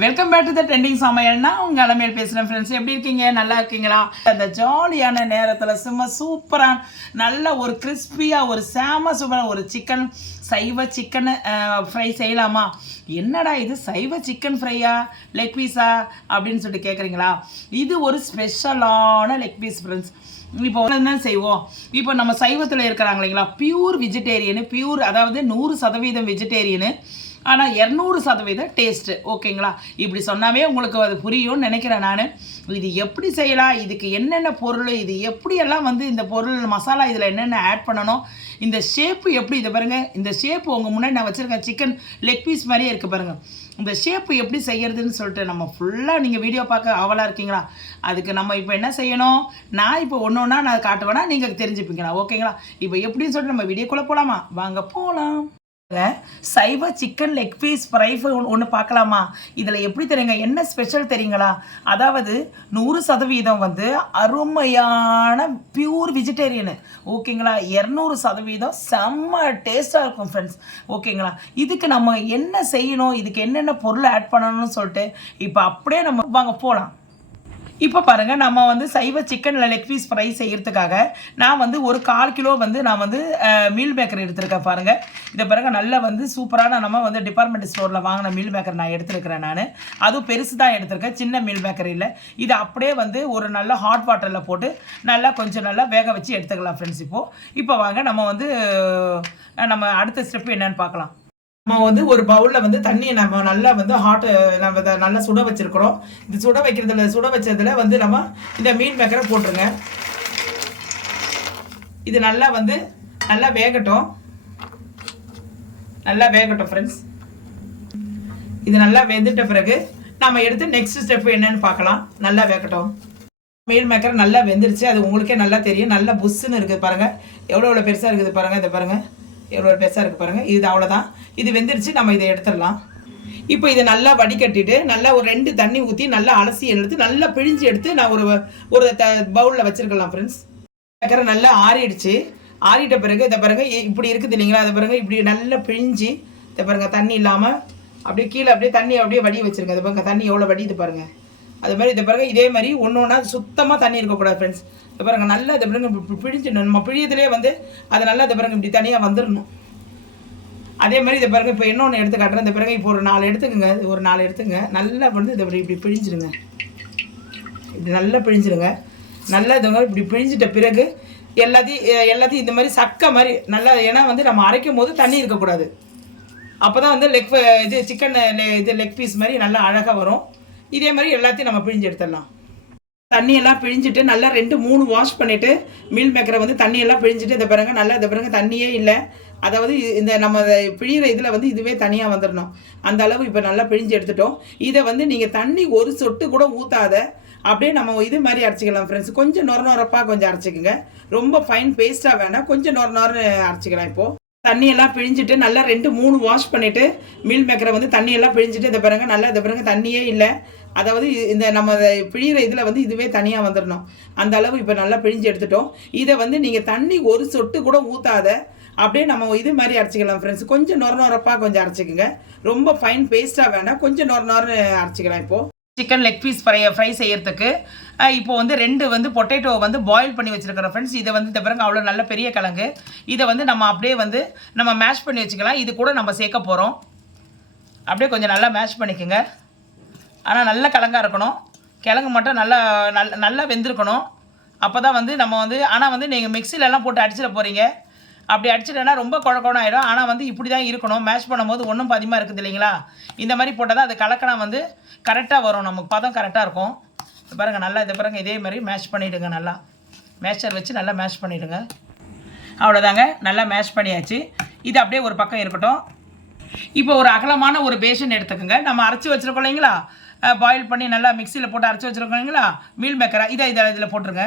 Welcome back to the trending சமையல்னா உங்க அலமையில் பேசுகிறேன் friends எப்படி இருக்கீங்க? நல்லா இருக்கீங்களா? அந்த ஜாலியான நேரத்தில் சும்மா சூப்பராக நல்ல ஒரு கிறிஸ்பியாக ஒரு சேம சூப்பராக ஒரு சிக்கன் சைவ சிக்கன் ஃப்ரை செய்யலாமா? என்னடா இது சைவ சிக்கன் ஃப்ரையா லெக் பீஸா அப்படின்னு சொல்லிட்டு கேட்குறீங்களா இது ஒரு ஸ்பெஷலான லெக் பீஸ் ஃப்ரெண்ட்ஸ் இப்போ என்ன செய்வோம்? இப்போ நம்ம சைவத்தில் இருக்கிறாங்க இல்லைங்களா? பியூர் வெஜிடேரியனு பியூர் அதாவது நூறு சதவீதம் வெஜிடேரியனு ஆனால் இரநூறு சதவீதம் டேஸ்ட்டு ஓகேங்களா? இப்படி சொன்னாவே உங்களுக்கு அது புரியும்னு நினைக்கிறேன் நான். இது எப்படி செய்யலாம்? இதுக்கு என்னென்ன பொருள்? இது எப்படியெல்லாம் வந்து இந்த பொருள் மசாலா இதில் என்னென்ன ஆட் பண்ணணும்? இந்த ஷேப்பு எப்படி இதை பாருங்கள் இந்த ஷேப்பு உங்கள் முன்னாடி நான் வச்சுருக்கேன் சிக்கன் லெக் பீஸ் மாதிரியே இருக்குது பாருங்கள் இந்த ஷேப்பு எப்படி செய்யறதுன்னு சொல்லிட்டு நம்ம ஃபுல்லாக நீங்கள் வீடியோ பார்க்க ஆவலாக இருக்கீங்களா? அதுக்கு நம்ம இப்போ என்ன செய்யணும்? நான் இப்போ ஒன்று ஒன்றா நான் காட்டுவேன்னா நீங்கள் தெரிஞ்சுப்பீங்களா? ஓகேங்களா? இப்போ எப்படின்னு சொல்லிட்டு நம்ம வீடியோக்குள்ளே போகலாமா வாங்க போகலாம் சைவ சிக்கன் லெக் பீஸ் ஃப்ரை ஒன்று பார்க்கலாமா? இதில் எப்படி தெரியுங்க? என்ன ஸ்பெஷல் தெரியுங்களா? அதாவது நூறு சதவீதம் வந்து அருமையான பியூர் வெஜிடேரியனு ஓகேங்களா இரநூறு சதவீதம் செம்ம டேஸ்ட்டாக இருக்கும் ஃப்ரெண்ட்ஸ் ஓகேங்களா இதுக்கு நம்ம என்ன செய்யணும்? இதுக்கு என்னென்ன பொருள் ஆட் பண்ணணும்னு சொல்லிட்டு இப்போ அப்படியே நம்ம வாங்க போகலாம் இப்போ பாருங்கள் நம்ம வந்து சைவ சிக்கனில் லெக் பீஸ் ஃப்ரை செய்கிறதுக்காக நான் வந்து ஒரு கால் கிலோ வந்து நான் வந்து மீல் மேக்கர் எடுத்திருக்கேன் பாருங்கள் இதை பாருங்கள் நல்லா வந்து சூப்பரான நம்ம வந்து டிபார்ட்மெண்ட் ஸ்டோரில் வாங்கின மீல் மேக்கர் நான் எடுத்துருக்கிறேன் நான். அதுவும் பெருசு தான் எடுத்திருக்கேன் சின்ன மீல் மேக்கர் இல்லை. இது அப்படியே வந்து ஒரு நல்ல ஹாட் வாட்டரில் போட்டு நல்லா கொஞ்சம் நல்லா வேக வச்சு எடுத்துக்கலாம் ஃப்ரெண்ட்ஸ் இப்போது இப்போ வாங்க நம்ம வந்து நம்ம அடுத்த ஸ்டெப் என்னன்னு பார்க்கலாம். நம்ம வந்து ஒரு பவுலில் வந்து தண்ணியை நம்ம நல்லா வந்து ஹாட் நம்ம இதை நல்லா சுட வச்சிருக்கிறோம். இது சுட வைக்கிறதுல சுட வச்சதுல வந்து நம்ம இந்த மீன் மேக்கரை போட்டுருங்க. இது நல்லா வந்து நல்லா வேகட்டும். நல்லா வேகட்டும் ஃப்ரெண்ட்ஸ் இது நல்லா வெந்துட்ட பிறகு நம்ம எடுத்து நெக்ஸ்ட் ஸ்டெப் என்னன்னு பார்க்கலாம். நல்லா வேகட்டும். மீல் மேக்கர் நல்லா வெந்துருச்சு. அது உங்களுக்கே நல்லா தெரியும். நல்லா புஷ்ஷுன்னு இருக்குது பாருங்கள் எவ்வளோ எவ்வளோ பெருசாக இருக்குது பாருங்கள் இதை பாருங்கள் எவ்வளோ பெருசாக இருக்குது பாருங்கள் இது அவ்வளோதான் இது வெந்துருச்சு நம்ம இதை எடுத்துடலாம். இப்போ இதை நல்லா வடிகட்டிட்டு நல்லா ஒரு ரெண்டு தண்ணி ஊற்றி நல்லா அலசி எடுத்து நல்லா பிழிஞ்சு எடுத்து நான் ஒரு ஒரு த பவுலில் வச்சுருக்கலாம் ஃப்ரெண்ட்ஸ் சக்கரை நல்லா ஆறிடுச்சு. ஆறிட்ட பிறகு இதை பாருங்கள் இப்படி இருக்குது இல்லைங்களா? அதை பாருங்கள் இப்படி நல்லா பிழிஞ்சு இதை பாருங்கள் தண்ணி இல்லாமல் அப்படியே கீழே அப்படியே தண்ணி அப்படியே வடி வச்சுருங்க. அதை பாருங்கள் தண்ணி எவ்வளோ வடியுது பாருங்கள் அது மாதிரி இதை பிறகு இதே மாதிரி ஒன்று ஒன்றா சுத்தமாக தண்ணி இருக்கக்கூடாது ஃப்ரெண்ட்ஸ் இதை பாருங்க நல்லா இதை பாருங்க இப்படி பிழிஞ்சிடணும் நம்ம பிழியதுலேயே வந்து அது நல்லா இதை பாருங்க இப்படி தனியாக வந்துடணும் அதே மாதிரி இதை பிறகு இப்போ இன்னொன்று எடுத்து காட்டுறேன். இந்த பிறகு இப்போ ஒரு நாலு எடுத்துக்கோங்க ஒரு நாலு எடுத்துங்க. நல்லா வந்து இதை இப்படி பிழிஞ்சிடுங்க இப்படி நல்லா பிழிஞ்சிடுங்க நல்லா இதுங்க இப்படி பிழிஞ்சிட்ட பிறகு எல்லாத்தையும் எல்லாத்தையும் இந்த மாதிரி சக்கை மாதிரி நல்லா ஏன்னா வந்து நம்ம அரைக்கும் போது தண்ணி இருக்கக்கூடாது. அப்போ தான் வந்து லெக் இது சிக்கன் இது லெக் பீஸ் மாதிரி நல்லா அழகாக வரும். இதே மாதிரி எல்லாத்தையும் நம்ம பிழிஞ்சு எடுத்துடலாம் தண்ணியெல்லாம் பிழிஞ்சிட்டு நல்லா ரெண்டு மூணு வாஷ் பண்ணிவிட்டு மீல் மேக்கரை வந்து தண்ணியெல்லாம் பிழிஞ்சிட்டு இதை பாருங்க நல்லா இதை பாருங்க தண்ணியே இல்லை. அதாவது இந்த நம்ம பிழிகிற இதில் வந்து இதுவே தனியாக வந்துடணும் அந்த அளவு இப்போ நல்லா பிழிஞ்சு எடுத்துட்டோம் இதை வந்து நீங்கள் தண்ணி ஒரு சொட்டு கூட ஊற்றாத அப்படியே நம்ம இது மாதிரி அரைச்சிக்கலாம் ஃப்ரெண்ட்ஸ் கொஞ்சம் நொர நொரப்பாக கொஞ்சம் அரைச்சிக்கோங்க. ரொம்ப ஃபைன் பேஸ்ட்டாக வேணாம் கொஞ்சம் நொர நொர அரைச்சிக்கலாம் இப்போது தண்ணியெல்லாம் பிழிஞ்சிட்டு நல்லா ரெண்டு மூணு வாஷ் பண்ணிவிட்டு மீல் மேக்கரை வந்து தண்ணியெல்லாம் பிழிஞ்சிட்டு இதை பாருங்க நல்லா இதை பாருங்க தண்ணியே இல்லை. அதாவது இந்த நம்ம பிழிகிற இதில் வந்து இதுவே தனியாக வந்துடணும் அந்த அளவு இப்போ நல்லா பிழிஞ்சு எடுத்துட்டோம். இதை வந்து நீங்கள் தண்ணி ஒரு சொட்டு கூட ஊற்றாத அப்படியே நம்ம இது மாதிரி அரைச்சிக்கலாம் ஃப்ரெண்ட்ஸ் கொஞ்சம் நொர நொரப்பாக கொஞ்சம் அரைச்சிக்கோங்க. ரொம்ப ஃபைன் பேஸ்ட்டாக வேண்டாம் கொஞ்சம் நொர நொர அரைச்சிக்கலாம் இப்போது chicken leg piece fry fry செய்யறதுக்கு. இப்போ வந்து ரெண்டு வந்து பொட்டேட்டோ வந்து பாயில் பண்ணி வச்சுருக்கிறோம் ஃப்ரெண்ட்ஸ் இதை வந்து இந்த பிறகு அவ்வளோ நல்ல பெரிய கிழங்கு. இதை வந்து நம்ம அப்படியே வந்து நம்ம மேஷ் பண்ணி வச்சுக்கலாம். இது கூட நம்ம சேர்க்க போகிறோம் அப்படியே கொஞ்சம் நல்லா மேஷ் பண்ணிக்கோங்க. ஆனால் நல்ல கிழங்கா இருக்கணும். கிழங்கு மட்டும் நல்லா நல் நல்லா வெந்திருக்கணும். அப்போ தான் வந்து நம்ம வந்து ஆனால் வந்து நீங்கள் மிக்சிலெல்லாம் போட்டு அடிச்சிட போகிறீங்க அப்படி அடிச்சிட்டேன்னா ரொம்ப குழக்கணும் ஆகிடும் ஆனால் வந்து இப்படி தான் இருக்கணும். மேஷ் பண்ணும்போது ஒன்றும் பதிமாக இருக்குது இல்லைங்களா? இந்த மாதிரி போட்டால் தான் அது கலக்கணா வந்து கரெக்டாக வரும். நமக்கு பதம் கரெக்டாக இருக்கும். இது பாருங்கள் நல்லா இது பாருங்கள் இதே மாதிரி மேஷ் பண்ணிவிடுங்க நல்லா. மேஷர் வச்சு நல்லா மேஷ் பண்ணிவிடுங்க அவ்வளோதாங்க நல்லா மேஷ் பண்ணியாச்சு. இது அப்படியே ஒரு பக்கம் இருக்கட்டும். இப்போ ஒரு அகலமான ஒரு பேஷன் எடுத்துக்கோங்க. நம்ம அரைச்சி வச்சிருக்கோம் இல்லைங்களா? பாயில் பண்ணி நல்லா மிக்சியில் போட்டு அரைச்சி வச்சிருக்கோம் இல்லைங்களா? மீல் மேக்கரை இதை இதை இதில் போட்டுருங்க.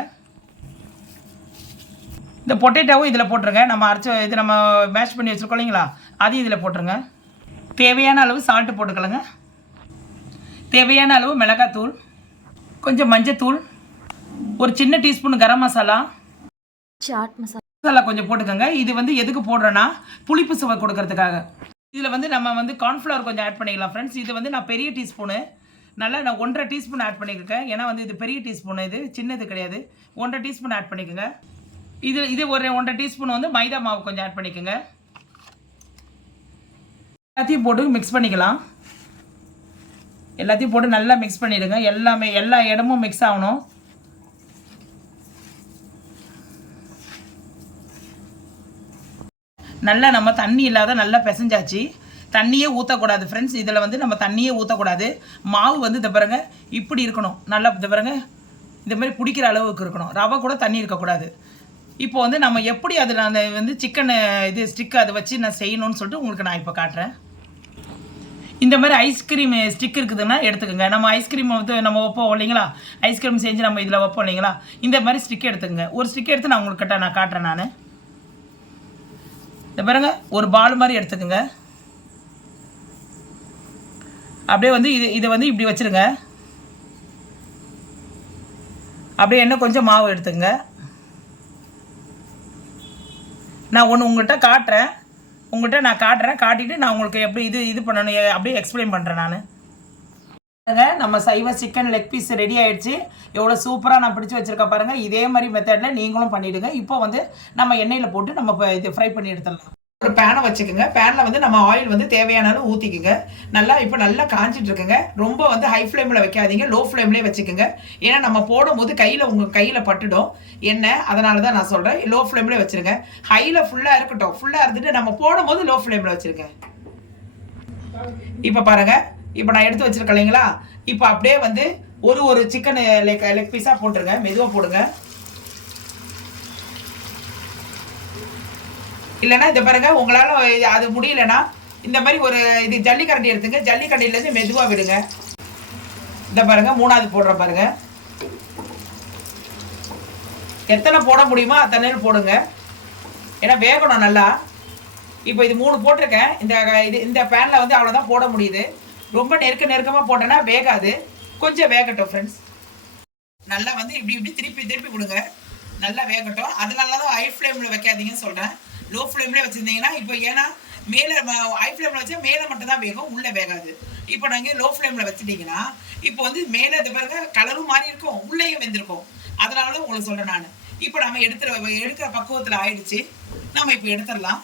இந்த பொட்டேட்டோவும் இதில் போட்டுருங்க. நம்ம அரைச்சி இது நம்ம மேஷ் பண்ணி வச்சிருக்கோம் இல்லைங்களா? அதையும் இதில் போட்டுருங்க. தேவையான அளவு சால்ட்டு போட்டுக்கலங்க. தேவையான அளவு மிளகாத்தூள். கொஞ்சம் மஞ்சத்தூள். ஒரு சின்ன டீஸ்பூன் கரம் மசாலா. சாட் மசாலா மசாலா கொஞ்சம் போட்டுக்கோங்க. இது வந்து எதுக்கு போடுறேன்னா புளிப்பு சுவை கொடுக்கறதுக்காக. இதில் வந்து நம்ம வந்து கார்ன்ஃப்ளவர் கொஞ்சம் ஆட் பண்ணிக்கலாம் ஃப்ரெண்ட்ஸ் இது வந்து நான் பெரிய டீஸ்பூனு நல்லா நான் ஒன்றரை டீஸ்பூன் ஆட் பண்ணியிருக்கேன் ஏன்னா வந்து இது பெரிய டீஸ்பூன் இது சின்னது கிடையாது. ஒன்றரை டீஸ்பூன் ஆட் பண்ணிக்கோங்க. இது இது ஒரு ஒன்றரை டீஸ்பூன் வந்து மைதா மாவு கொஞ்சம் ஆட் பண்ணிக்கோங்க. எல்லாத்தையும் போட்டு மிக்ஸ் பண்ணிக்கலாம். எல்லாத்தையும் போட்டு நல்லா மிக்ஸ் பண்ணிவிடுங்க எல்லாமே எல்லா இடமும் மிக்ஸ் ஆகணும். நல்லா நம்ம தண்ணி இல்லாத நல்லா பிசைஞ்சாச்சு. தண்ணியே ஊற்றக்கூடாது ஃப்ரெண்ட்ஸ் இதில் வந்து நம்ம தண்ணியே ஊற்றக்கூடாது மாவு வந்து இந்த பாருங்க இப்படி இருக்கணும். நல்லா இந்த பாருங்க இந்த மாதிரி பிடிக்கிற அளவுக்கு இருக்கணும். ரவை கூட தண்ணி இருக்கக்கூடாது. இப்போ வந்து நம்ம எப்படி அதில் அந்த வந்து சிக்கனை இது ஸ்டிக் அதை வச்சு நான் செய்யணும்னு சொல்லிட்டு உங்களுக்கு நான் இப்போ காட்டுறேன். இந்த மாதிரி ஐஸ்கிரீம் ஸ்டிக் இருக்குதுன்னா எடுத்துக்கோங்க. நம்ம ஐஸ்கிரீம் வந்து நம்ம வைப்போம் இல்லைங்களா? ஐஸ்கிரீம் செஞ்சு நம்ம இதில் வைப்போம் இல்லைங்களா? இந்த மாதிரி ஸ்டிக் எடுத்துக்கோங்க. ஒரு ஸ்டிக் எடுத்து நான் உங்களுக்கு நான் காட்டுறேன் நான். இந்த பாருங்க ஒரு பால் மாதிரி எடுத்துக்கோங்க. அப்படியே வந்து இது இதை வந்து இப்படி வச்சிருங்க. அப்படியே என்ன கொஞ்சம் மாவு எடுத்துங்க நான் ஒன்று உங்கள்கிட்ட காட்டுறேன். உங்கள்கிட்ட நான் காட்டுறேன். காட்டிட்டு நான் உங்களுக்கு எப்படி இது இது பண்ணணும் அப்படியே எக்ஸ்பிளைன் பண்ணுறேன் நான். நம்ம சைவ சிக்கன் லெக் பீஸ் ரெடி ஆயிடுச்சு. எவ்வளோ சூப்பராக நான் பிடிச்சி வச்சிருக்க பாருங்க. இதே மாதிரி மெத்தடில் நீங்களும் பண்ணிவிடுங்க இப்போ வந்து நம்ம எண்ணெயில் போட்டு நம்ம இது ஃப்ரை பண்ணி எடுத்துடலாம். ஒரு பேனை வச்சுக்கோங்க. பேனில் வந்து நம்ம ஆயில் வந்து தேவையான அளவு ஊற்றிக்குங்க நல்லா இப்போ நல்லா காஞ்சிட்டு இருக்குங்க. ரொம்ப வந்து ஹை ஃப்ளேமில் வைக்காதீங்க. லோ ஃப்ளேம்லேயே வச்சுக்கோங்க. ஏன்னா நம்ம போடும்போது கையில் உங்கள் கையில் பட்டுடும். என்ன? அதனால தான் நான் சொல்கிறேன் லோ ஃப்ளேம்லேயே வச்சுருங்க. ஹையில் ஃபுல்லாக இருக்கட்டும். ஃபுல்லாக இருந்துட்டு நம்ம போடும்போது லோ ஃப்ளேமில் வச்சுருங்க. இப்போ பாருங்கள் இப்போ நான் எடுத்து வச்சிருக்கேன் இல்லைங்களா? இப்போ அப்படியே வந்து ஒரு ஒரு சிக்கன் லெக் லெக் பீஸாக போட்டுருங்க. மெதுவாக போடுங்க. இல்லைன்னா இந்த பாருங்க உங்களால் அது முடியலன்னா இந்த மாதிரி ஒரு இது ஜல்லிக்கரண்டி எடுத்துங்க. ஜல்லிக்கரண்டிலேருந்து மெதுவாக விடுங்க. இந்த பாருங்க மூணாவது போடுற பாருங்க. எத்தனை போட முடியுமோ அத்தனை போடுங்க. ஏன்னா வேகணும் நல்லா. இப்போ இது மூணு போட்டிருக்கேன். இந்த இது இந்த பேனில் வந்து அவ்வளோதான் போட முடியுது. ரொம்ப நெருக்க நெருக்கமாக போட்டேன்னா வேகாது. கொஞ்சம் வேகட்டும் ஃப்ரெண்ட்ஸ் நல்லா வந்து இப்படி இப்படி திருப்பி திருப்பி கொடுங்க. நல்லா வேகட்டும். அதனால தான் ஹை ஃப்ளேமில் வைக்காதீங்கன்னு சொல்கிறேன் லோ ஃப்ளேம்லேயே வச்சுருந்தீங்கன்னா இப்போ ஏன்னா மேலே ஹை ஃப்ளேமில் வச்சா மேலே மட்டும் தான் வேகும் உள்ளே வேகாது. இப்போ நாங்கள் லோ ஃப்ளேமில் வச்சுட்டிங்கன்னா இப்போ வந்து மேலே இது பாருங்க கலரும் மாறி இருக்கும் உள்ளேயும் வெந்திருக்கும். அதனால தான் உங்களுக்கு சொல்கிறேன் நான். இப்போ நம்ம எடுத்துகிற எடுக்கிற பக்குவத்தில் ஆயிடுச்சு. நம்ம இப்போ எடுத்துடலாம்.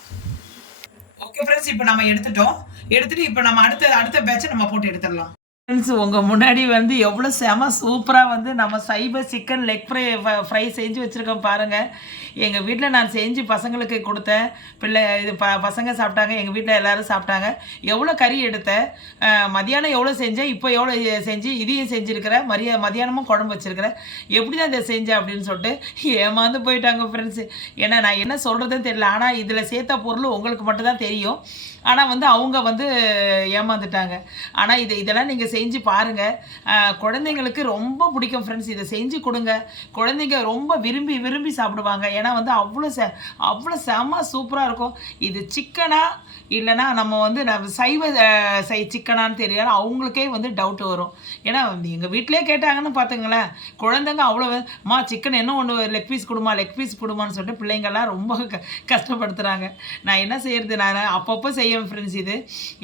ஃப்ரெண்ட்ஸ் இப்போ நம்ம எடுத்துட்டோம். எடுத்துட்டு இப்போ நம்ம அடுத்த அடுத்த பேட்சை நம்ம போட்டு எடுத்துடலாம். ஃப்ரெண்ட்ஸ் உங்கள் முன்னாடி வந்து எவ்வளோ செம சூப்பராக வந்து நம்ம சைபர் சிக்கன் லெக் ஃப்ரை ஃப்ரை செஞ்சு வச்சுருக்கோம் பாருங்கள் எங்கள் வீட்டில் நான் செஞ்சு பசங்களுக்கு கொடுத்தேன். பிள்ளை இது ப பசங்க சாப்பிட்டாங்க எங்கள் வீட்டில் எல்லோரும் சாப்பிட்டாங்க. எவ்வளோ கறி எடுத்தேன். மதியானம் எவ்வளோ செஞ்சேன் இப்போ எவ்வளோ செஞ்சு இதையும் செஞ்சுருக்கிறேன் மதிய மதியானமும் குழம்பு வச்சுருக்கிறேன் எப்படி தான் இதை செஞ்சேன் அப்படின்னு சொல்லிட்டு ஏமாந்து போயிட்டாங்க ஃப்ரெண்ட்ஸு ஏன்னா நான் என்ன சொல்கிறதுன்னு தெரியல. ஆனால் இதில் சேர்த்த பொருள் உங்களுக்கு மட்டும்தான் தெரியும். ஆனால் வந்து அவங்க வந்து ஏமாந்துட்டாங்க. ஆனால் இது இதெல்லாம் நீங்கள் செஞ்சு பாருங்கள் குழந்தைங்களுக்கு ரொம்ப பிடிக்கும் ஃப்ரெண்ட்ஸ் இதை செஞ்சு கொடுங்க. குழந்தைங்க ரொம்ப விரும்பி விரும்பி சாப்பிடுவாங்க. ஏன்னா வந்து அவ்வளோ செ அவ்வளோ செம்ம சூப்பராக இருக்கும். இது சிக்கனா இல்லைன்னா நம்ம வந்து நம்ம சைவ சை சிக்கனான்னு தெரியாது அவங்களுக்கே வந்து டவுட் வரும். ஏன்னா எங்கள் வீட்டிலே கேட்டாங்கன்னு பார்த்துங்களேன் குழந்தைங்க அவ்வளோ மா சிக்கன் என்ன ஒன்று லெக் பீஸ் கொடுமா லெக் பீஸ் கொடுமான்னு சொல்லிட்டு பிள்ளைங்கள்லாம் ரொம்ப க கஷ்டப்படுத்துகிறாங்க நான் என்ன செய்யறது? நான் அப்பப்போ செய்வேன் ஃப்ரெண்ட்ஸ் இது.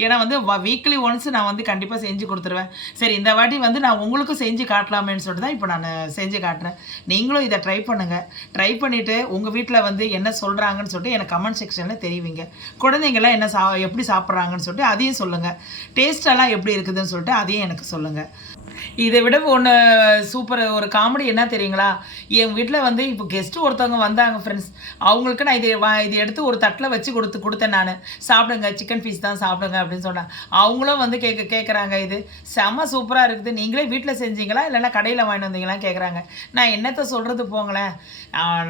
ஏன்னா வந்து வீக்லி ஒன்ஸ் நான் வந்து கண்டிப்பாக செஞ்சு கொடுத்துருவேன். சரி இந்த வாட்டி வந்து நான் உங்களுக்கும் செஞ்சு காட்டலாமேன்னு சொல்லிட்டு தான் இப்போ நான் செஞ்சு காட்டுறேன். நீங்களும் இதை ட்ரை பண்ணுங்கள் ட்ரை பண்ணிவிட்டு உங்கள் வீட்டில் வந்து என்ன சொல்கிறாங்கன்னு சொல்லிட்டு எனக்கு கமெண்ட் செக்ஷனில் தெரிவிங்க. குழந்தைங்களாம் என்ன சா எப்படி சாப்பிட்றாங்கன்னு சொல்லிட்டு அதையும் சொல்லுங்கள் டேஸ்டெல்லாம் எப்படி இருக்குதுன்னு சொல்லிட்டு அதையும் எனக்கு சொல்லுங்கள் இதை விட ஒன்று சூப்பர் ஒரு காமெடி என்ன தெரியுங்களா? என் வீட்டில் வந்து இப்போ கெஸ்ட்டு ஒருத்தவங்க வந்தாங்க ஃப்ரெண்ட்ஸ் அவங்களுக்கு நான் இதை வா இது எடுத்து ஒரு தட்டில் வச்சு கொடுத்து கொடுத்தேன் நான். சாப்பிடுங்க சிக்கன் பீஸ் தான் சாப்பிடுங்க அப்படின்னு சொன்னாங்க அவங்களும் வந்து கேட்க கேட்குறாங்க இது செம்ம சூப்பராக இருக்குது. நீங்களே வீட்டில் செஞ்சீங்களா? இல்லைன்னா கடையில் வாங்கிட்டு வந்தீங்களான்னு கேட்குறாங்க நான் என்னத்தை சொல்கிறது போங்களேன்.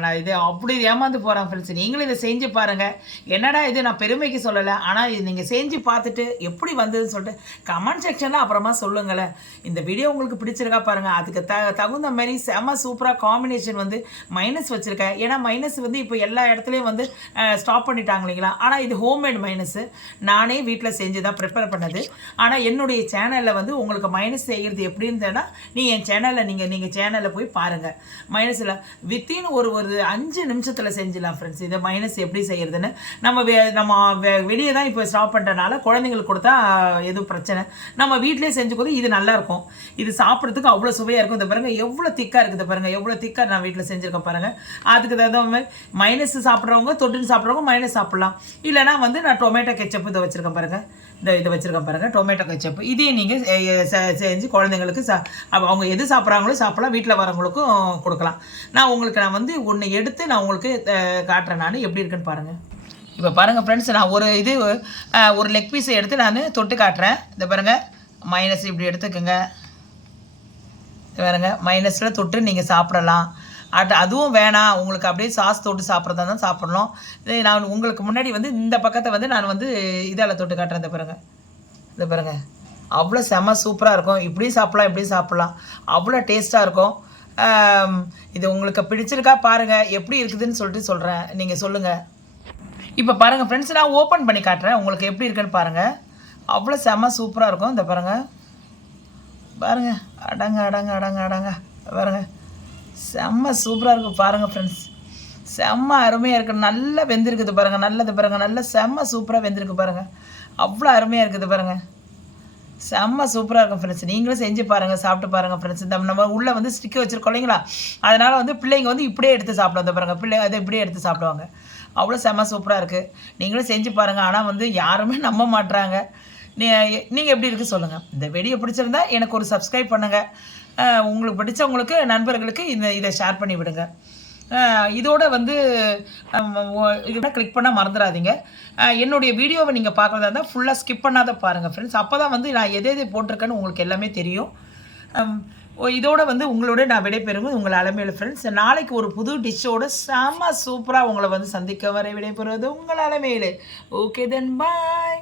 நான் இது அப்படி ஏமாந்து போகிறேன் ஃப்ரெண்ட்ஸ் நீங்களும் இதை செஞ்சு பாருங்கள் என்னடா இது? நான் பெருமைக்கு சொல்லலை. ஆனால் இது நீங்கள் செஞ்சு பார்த்துட்டு எப்படி வந்ததுன்னு சொல்லிட்டு கமெண்ட் செக்ஷனில் அப்புறமா சொல்லுங்களேன். இந்த வீடியோ உங்களுக்கு பிடிச்சிருக்கா பாருங்கள் அதுக்கு த தகுந்த மாதிரி செம சூப்பராக காம்பினேஷன் வந்து மைனஸ் வச்சுருக்கேன். ஏன்னா மைனஸ் வந்து இப்போ எல்லா இடத்துலையும் வந்து ஸ்டாப் பண்ணிட்டாங்க இல்லைங்களா? ஆனால் இது ஹோம்மேட் மைனஸு நானே வீட்டில் செஞ்சு தான் ப்ரிப்பேர் பண்ணது. ஆனால் என்னுடைய சேனலில் வந்து உங்களுக்கு மைனஸ் செய்கிறது எப்படின்னு நீங்கள் என் சேனலில் நீங்கள் நீங்கள் சேனலில் போய் பாருங்கள் மைனஸில் வித்தின் ஒரு ஒரு அஞ்சு நிமிஷத்தில் செஞ்சிடலாம் ஃப்ரெண்ட்ஸ் இதை மைனஸ் எப்படி செய்யறதுன்னு நம்ம வே நம்ம வெளியே தான் இப்போ ஸ்டாப் பண்ணுறனால குழந்தைங்களுக்கு கொடுத்தா எதுவும் பிரச்சனை. நம்ம வீட்டிலே செஞ்சு கூட இது நல்லா இருக்கும். இது சாப்பிட்றதுக்கு அவ்வளோ சுவையாக இருக்கும். இந்த பாருங்கள் எவ்வளோ திக்காக இருக்குது பாருங்கள் எவ்வளோ திக்காக நான் வீட்டில் செஞ்சுருக்கேன் பாருங்கள் அதுக்கு தகுந்த மாதிரி மைனஸ் சாப்பிட்றவங்க தொட்டுன்னு சாப்பிட்றவங்க மைனஸ் சாப்பிட்லாம். இல்லைனா வந்து நான் டொமேட்டோ கெச்சப்பு இதை வச்சுருக்கேன் பாருங்கள் இந்த இதை வச்சுருக்கேன் பாருங்கள் டொமேட்டோ கெச்சப்பு இதையும் நீங்கள் செஞ்சு குழந்தைங்களுக்கு சா அவங்க எது சாப்பிட்றாங்களோ சாப்பிடலாம். வீட்டில் வரவங்களுக்கும் கொடுக்கலாம். நான் உங்களுக்கு நான் வந்து ஒன்று எடுத்து நான் உங்களுக்கு காட்டுறேன் நான். எப்படி இருக்குன்னு பாருங்கள் இப்போ பாருங்கள் ஃப்ரெண்ட்ஸ் நான் ஒரு இது ஒரு லெக் பீஸை எடுத்து நான் தொட்டு காட்டுறேன். இந்த பாருங்கள் மைனஸ் இப்படி எடுத்துக்கோங்க. பாருங்கள் மைனஸில் தொட்டு நீங்கள் சாப்பிடலாம். அட் அதுவும் வேணாம். உங்களுக்கு அப்படியே சாஸ் தொட்டு சாப்பிட்றதா தான் சாப்பிடணும். நான் உங்களுக்கு முன்னாடி வந்து இந்த பக்கத்தை வந்து நான் வந்து இதால் தொட்டு காட்டுறேன். இந்த பாருங்க. இந்த பாருங்க. அவ்வளோ செம சூப்பராக இருக்கும். இப்படியும் சாப்பிட்லாம் இப்படியும் சாப்பிட்லாம். அவ்வளோ டேஸ்ட்டாக இருக்கும். இது உங்களுக்கு பிடிச்சிருக்கா பாருங்கள் எப்படி இருக்குதுன்னு சொல்லிட்டு சொல்கிறேன் நீங்கள் சொல்லுங்கள் இப்போ பாருங்கள் ஃப்ரெண்ட்ஸ் நான் ஓப்பன் பண்ணி காட்டுறேன். உங்களுக்கு எப்படி இருக்குன்னு பாருங்கள் அவ்வளோ செம சூப்பராக இருக்கும். இந்த பாருங்கள் பாருங்கள் அடங்க அடங்க அடங்க அடங்க. பாருங்க. செம்ம சூப்பராக இருக்கும் பாருங்கள் ஃப்ரெண்ட்ஸ் செம்ம அருமையாக இருக்குது நல்லா வெந்திருக்குது பாருங்கள் நல்லது பாருங்கள் நல்ல செம்ம சூப்பராக வெந்திருக்கு பாருங்கள் அவ்வளோ அருமையாக இருக்குது பாருங்கள் செம்ம சூப்பராக இருக்கும் ஃப்ரெண்ட்ஸ் நீங்களும் செஞ்சு பாருங்கள் சாப்பிட்டு பாருங்கள் ஃப்ரெண்ட்ஸ் இந்த நம்ம உள்ளே வந்து ஸ்டிக்கை வச்சிருக்கோம் இல்லைங்களா? அதனால் வந்து பிள்ளைங்க வந்து இப்படியே எடுத்து சாப்பிடுவாங்க பாருங்கள் பிள்ளை அதை இப்படியே எடுத்து சாப்பிடுவாங்க. அவ்வளோ செம்ம சூப்பராக இருக்குது நீங்களும் செஞ்சு பாருங்கள் ஆனால் வந்து யாருமே நம்ப மாட்றாங்க. நீ நீங்கள் எப்படி இருக்குது சொல்லுங்கள் இந்த வெடியை பிடிச்சிருந்தா எனக்கு ஒரு சப்ஸ்கிரைப் பண்ணுங்கள் உங்களுக்கு பிடிச்சவங்களுக்கு நண்பர்களுக்கு இந்த இதை ஷேர் பண்ணி விடுங்க. இதோட வந்து இதோட கிளிக் பண்ண மறந்துடாதீங்க. என்னுடைய வீடியோவை நீங்கள் பார்க்குறதா இருந்தால் ஃபுல்லாக ஸ்கிப் பண்ணாத பாருங்கள் ஃப்ரெண்ட்ஸ் அப்போ தான் வந்து நான் எதை எதை போட்டிருக்கேன்னு உங்களுக்கு எல்லாமே தெரியும். ஓ, இதோட வந்து உங்களோட நான் விடைபெறுங்க உங்கள் அலமையில் ஃப்ரெண்ட்ஸ் நாளைக்கு ஒரு புது டிஷ்ஷோட செம்ம சூப்பராக உங்களை வந்து சந்திக்க வரை விடைபெறுவது உங்கள் அலமையில் ஓகே தென் பாய்